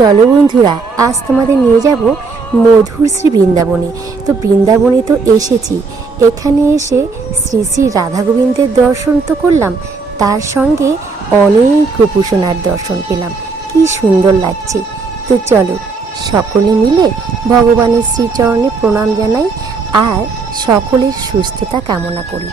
চলো বন্ধুরা, আজ তোমাদের নিয়ে যাব মধুর শ্রী বৃন্দাবনে। তো বৃন্দাবনে তো এসেছি, এখানে এসে শ্রী শ্রী রাধা গোবিন্দের দর্শন তো করলাম, তার সঙ্গে অনেক গোপুসোনার দর্শন পেলাম। কি সুন্দর লাগছে। তো চলো সকলে মিলে ভগবানের শ্রীচরণে প্রণাম জানাই আর সকলের সুস্থতা কামনা করি।